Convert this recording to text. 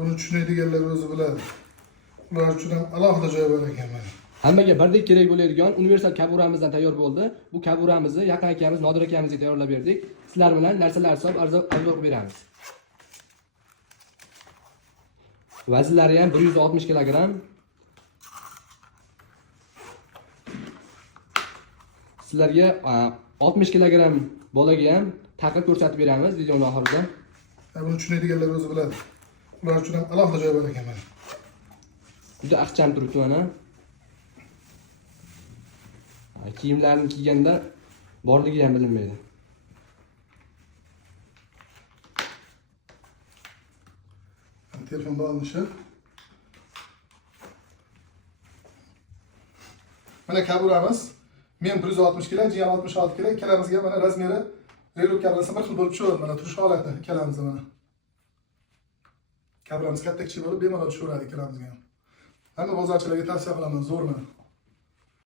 Buni tushunadiganlar o'zi biladi. Ular uchun ham alohida joy bor ekan mana. Hammaga birdek kerak bo'ladigan universal kaburamizdan tayyor bo'ldi. Bu kaburamizni yaqin akamiz Nodir akamizga tayyorlab berdik. Sizlar bilan narsalar hisob arzon qilib beramiz. Vaznlari ham 160 kg. Sizlarga 60 kg bolaga ham taqib ko'rsatib beramiz videoning oxirida. Buni tushunadiganlar o'zi biladi. Ular uchun ham alohida joy bor ekan mana. Juda aqcham turibdi mana. Kiyimlarni kiyganda borligi ham bilinmaydi. Telefon bağlanışı. Mana kaburamiz. Men 160 kg, jiyan 66 kg. Ikkalamizga mana razmeri reylokka bilan bir xil bo'lib tushaveradi. Mana turish holati ikkalamizda mana. Kaburamiz katta kichik bo'lib bemalol tushaveradi ikkalamizga ham. Hamma bozorchilarga tavsiya qilaman, zo'r mana.